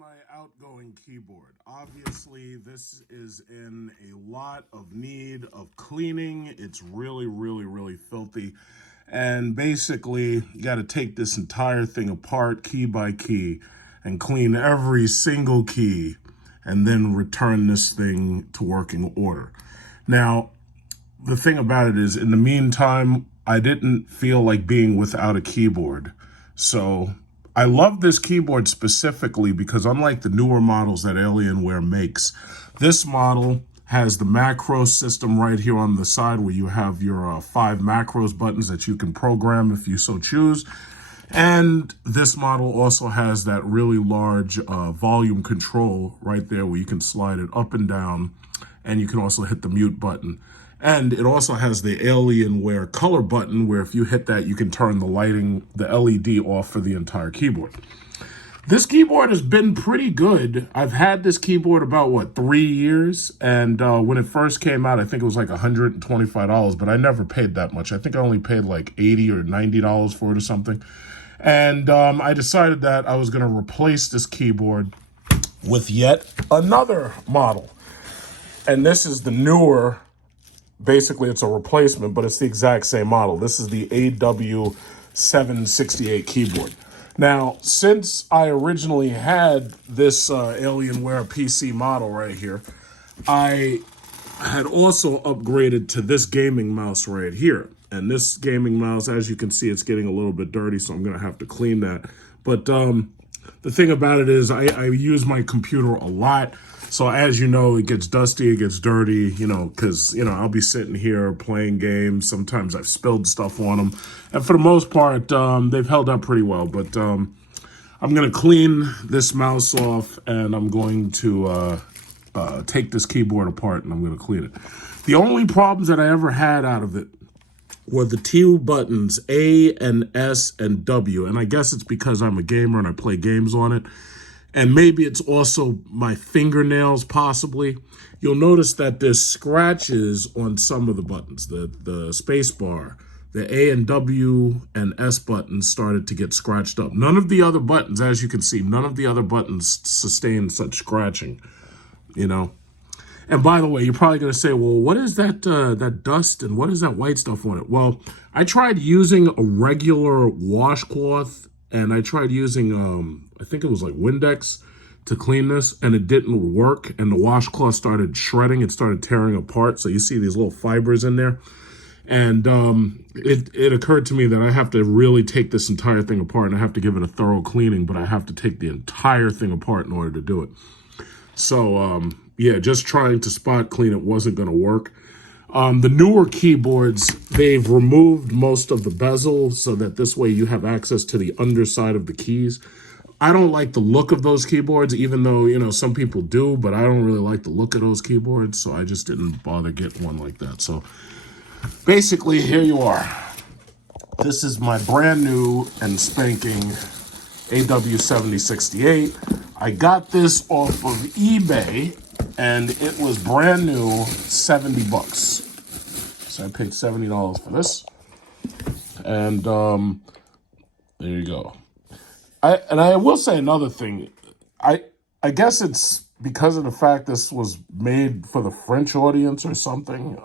my outgoing keyboard. Obviously, this is in a lot of need of cleaning. It's really filthy. And basically, you got to take this entire thing apart key by key and clean every single key and then return this thing to working order. Now, the thing about it is, in the meantime, I didn't feel like being without a keyboard. So I love this keyboard specifically because unlike the newer models that Alienware makes, this model has the macro system right here on the side where you have your 5 macros buttons that you can program if you so choose. And this model also has that really large volume control right there where you can slide it up and down, and you can also hit the mute button. And it also has the Alienware color button where if you hit that, you can turn the lighting, the LED off for the entire keyboard. This keyboard has been pretty good. I've had this keyboard about, 3 years? And when it first came out, I think it was like $125, but I never paid that much. I think I only paid like $80 or $90 for it or something. And I decided that I was going to replace this keyboard with yet another model. And this is the newer. Basically, it's a replacement, but it's the exact same model. This is the AW768 keyboard. Now, since I originally had this Alienware PC model right here, I had also upgraded to this gaming mouse right here. And this gaming mouse, as you can see, it's getting a little bit dirty, so I'm going to have to clean that. But the thing about it is I use my computer a lot. So as you know, it gets dusty, it gets dirty, because, I'll be sitting here playing games. Sometimes I've spilled stuff on them. And for the most part, they've held up pretty well. But I'm going to clean this mouse off, and I'm going to take this keyboard apart, and I'm going to clean it. The only problems that I ever had out of it were the two buttons, A and S and W. And I guess it's because I'm a gamer and I play games on it. And maybe it's also my fingernails, possibly. You'll notice that there's scratches on some of the buttons. The space bar, the A and W and S buttons started to get scratched up. None of the other buttons, as you can see, none of the other buttons sustain such scratching, And by the way, you're probably going to say, well, what is that dust and what is that white stuff on it? Well, I tried using a regular washcloth, and I tried using, I think it was like Windex to clean this, and it didn't work. And the washcloth started shredding. It started tearing apart. So you see these little fibers in there. And it occurred to me that I have to really take this entire thing apart, and I have to give it a thorough cleaning, but I have to take the entire thing apart in order to do it. So, yeah, just trying to spot clean it wasn't going to work. The newer keyboards, they've removed most of the bezel so that this way you have access to the underside of the keys. I don't like the look of those keyboards, even though, some people do, but I don't really like the look of those keyboards, so I just didn't bother getting one like that. So basically, here you are. This is my brand new and spanking AW768. I got this off of eBay, and it was brand new, 70 bucks. So I paid $70 for this. And there you go. I will say another thing. I guess it's because of the fact this was made for the French audience or something.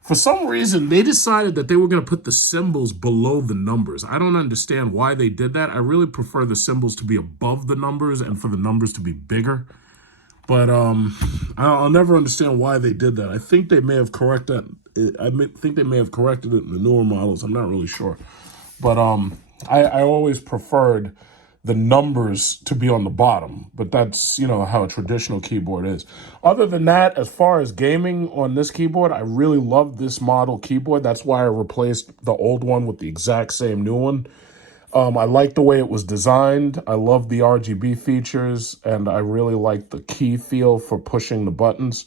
For some reason, they decided that they were going to put the symbols below the numbers. I don't understand why they did that. I really prefer the symbols to be above the numbers and for the numbers to be bigger. But I'll never understand why they did that. I think they may have corrected it. I think they may have corrected it in the newer models. I'm not really sure. But I always preferred the numbers to be on the bottom. But that's, how a traditional keyboard is. Other than that, as far as gaming on this keyboard, I really love this model keyboard. That's why I replaced the old one with the exact same new one. I like the way it was designed. I love the RGB features, and I really like the key feel for pushing the buttons.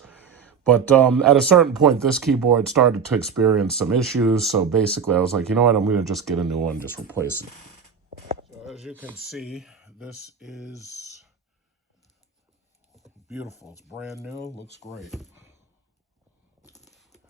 But at a certain point, this keyboard started to experience some issues. So basically, I was like, you know what? I'm going to just get a new one, just replace it. So as you can see, this is beautiful. It's brand new. Looks great.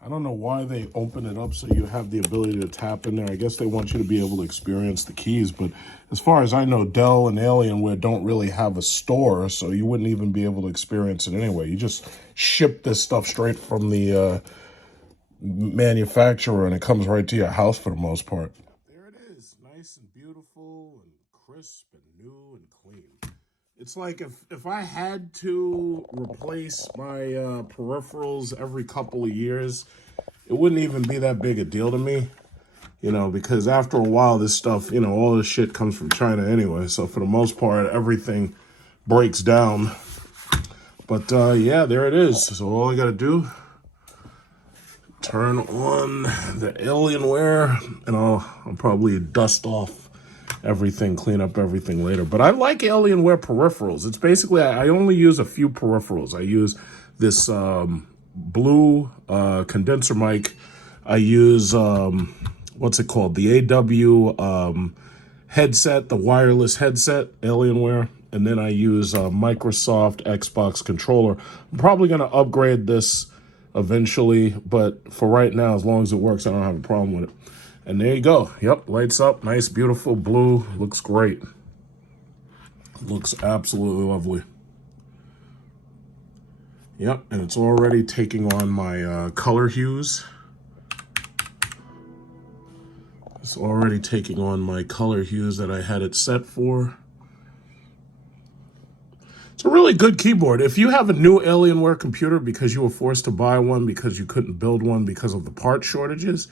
I don't know why they open it up so you have the ability to tap in there. I guess they want you to be able to experience the keys, but as far as I know, Dell and Alienware don't really have a store, so you wouldn't even be able to experience it anyway. You just ship this stuff straight from the manufacturer, and it comes right to your house for the most part. There it is, nice and beautiful and crisp and new and clean. It's like if I had to replace my peripherals every couple of years, it wouldn't even be that big a deal to me, you know, because after a while, this stuff, you know, all this shit comes from China anyway. So for the most part, everything breaks down. But yeah, there it is. So all I got to do, turn on the Alienware, and I'll probably dust off everything, clean up everything later. But I like Alienware peripherals. It's basically, I only use a few peripherals. I use this blue condenser mic. I use, what's it called? The AW headset, the wireless headset, Alienware. And then I use a Microsoft Xbox controller. I'm probably going to upgrade this eventually, but for right now, as long as it works, I don't have a problem with it. And there you go. Yep, lights up, nice, beautiful blue. Looks great. Looks absolutely lovely. Yep, and it's already taking on my color hues. It's already taking on my color hues that I had it set for. It's a really good keyboard. If you have a new Alienware computer because you were forced to buy one because you couldn't build one because of the part shortages,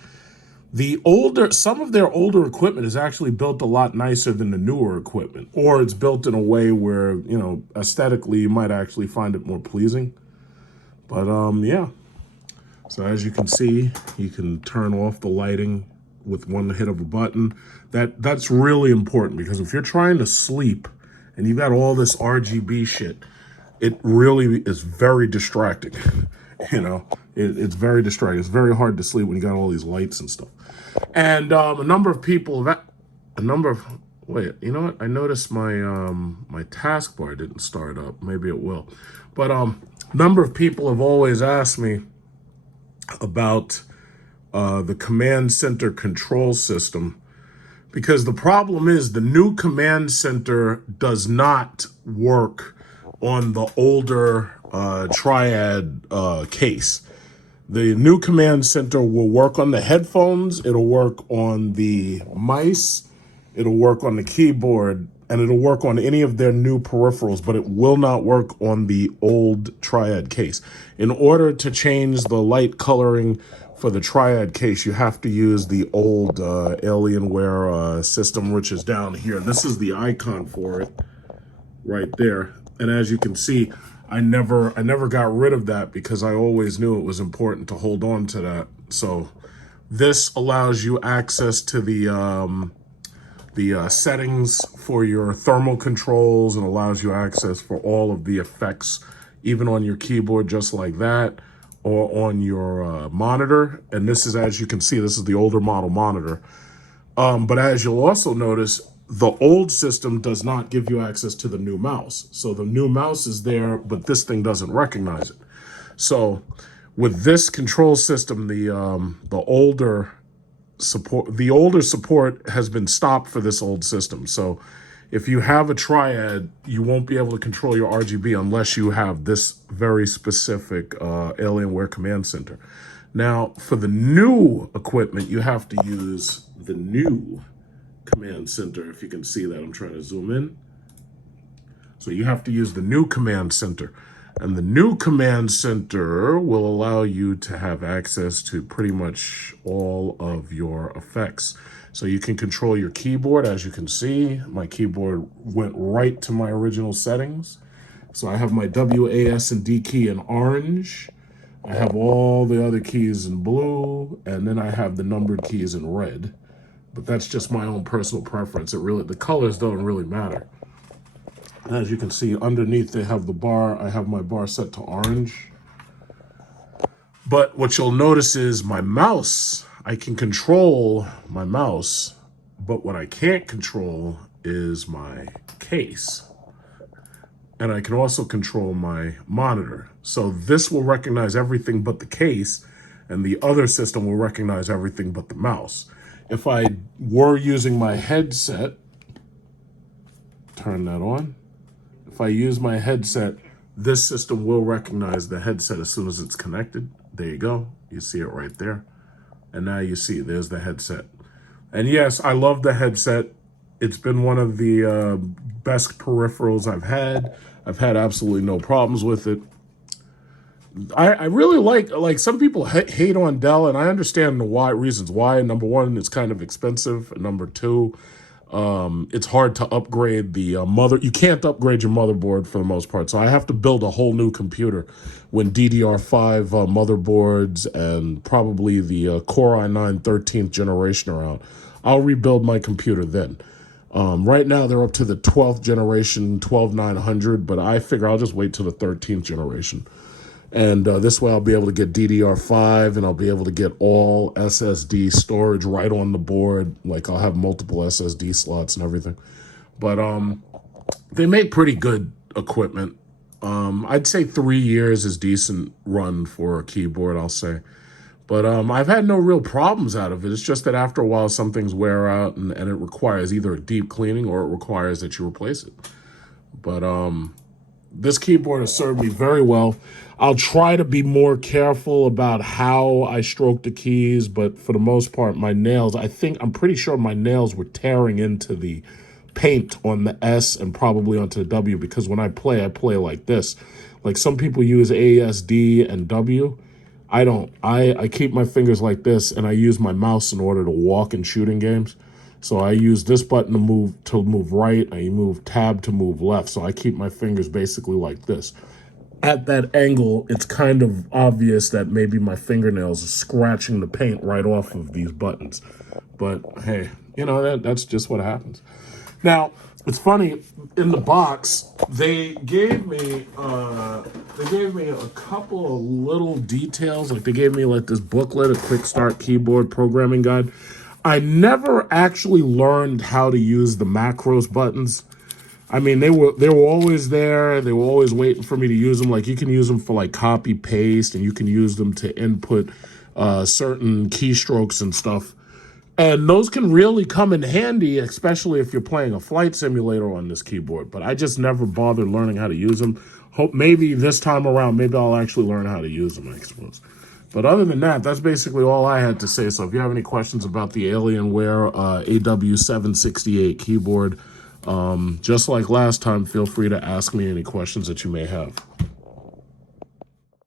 some of their older equipment is actually built a lot nicer than the newer equipment, or it's built in a way where, you know, aesthetically you might actually find it more pleasing. But yeah. So as you can see, you can turn off the lighting with one hit of a button. That's really important, because if you're trying to sleep and you've got all this RGB shit, it really is very distracting. You know, it's very distracting. It's very hard to sleep when you got all these lights and stuff. And a number of people, wait, you know what? I noticed my my taskbar didn't start up. Maybe it will. But a number of people have always asked me about the command center control system, because the problem is the new command center does not work on the older Triad case. The new command center will work on the headphones, it'll work on the mice, it'll work on the keyboard, and it'll work on any of their new peripherals, but it will not work on the old Triad case. In order to change the light coloring for the Triad case, you have to use the old Alienware system, which is down here. This is the icon for it right there. And as you can see, I never got rid of that because I always knew it was important to hold on to that. So this allows you access to the settings for your thermal controls, and allows you access for all of the effects, even on your keyboard, just like that, or on your monitor. And this is, as you can see, this is the older model monitor. But as you'll also notice, the old system does not give you access to the new mouse. So the new mouse is there, but this thing doesn't recognize it. So with this control system, the older support has been stopped for this old system. So if you have a Triad, you won't be able to control your RGB unless you have this very specific Alienware command center. Now, for the new equipment, you have to use the new command center. If you can see that, I'm trying to zoom in. So you have to use the new command center. And the new command center will allow you to have access to pretty much all of your effects. So you can control your keyboard. As you can see, my keyboard went right to my original settings. So I have my W, A, S, and D key in orange. I have all the other keys in blue, and then I have the numbered keys in red. But that's just my own personal preference. The colors don't really matter. As you can see, underneath they have the bar. I have my bar set to orange. But what you'll notice is my mouse, I can control my mouse, but what I can't control is my case. And I can also control my monitor. So this will recognize everything but the case, and the other system will recognize everything but the mouse. If I were using my headset, turn that on. If I use my headset, this system will recognize the headset as soon as it's connected. There you go. You see it right there. And now you see, there's the headset. And yes, I love the headset. It's been one of the best peripherals I've had. I've had absolutely no problems with it. I really like some people hate on Dell, and I understand the reasons why. Number one, it's kind of expensive. And number two, it's hard to upgrade the you can't upgrade your motherboard for the most part. So I have to build a whole new computer when DDR5 motherboards and probably the Core i9 13th generation are out. I'll rebuild my computer then. Right now, they're up to the 12th generation, 12900, but I figure I'll just wait till the 13th generation. And this way I'll be able to get DDR5 and I'll be able to get all SSD storage right on the board. Like I'll have multiple SSD slots and everything. But they make pretty good equipment. I'd say 3 years is decent run for a keyboard, I'll say. But I've had no real problems out of it. It's just that after a while, some things wear out and it requires either a deep cleaning or it requires that you replace it. But this keyboard has served me very well. I'll try to be more careful about how I stroke the keys, but for the most part, my nails, I'm pretty sure my nails were tearing into the paint on the S and probably onto the W, because when I play like this. Like some people use ASD and W. I don't. I keep my fingers like this, and I use my mouse in order to walk in shooting games. So I use this button to move right. I move tab to move left. So I keep my fingers basically like this. At that angle, it's kind of obvious that maybe my fingernails are scratching the paint right off of these buttons. But hey, you know, that's just what happens. Now, it's funny, in the box, they gave me a couple of little details. Like they gave me like this booklet, a quick start keyboard programming guide. I never actually learned how to use the macros buttons. I mean, they were always there. They were always waiting for me to use them. Like you can use them for like copy paste, and you can use them to input certain keystrokes and stuff. And those can really come in handy, especially if you're playing a flight simulator on this keyboard. But I just never bothered learning how to use them. Hope maybe this time around, maybe I'll actually learn how to use them, I suppose. But other than that, that's basically all I had to say. So if you have any questions about the Alienware AW768 keyboard, just like last time, feel free to ask me any questions that you may have.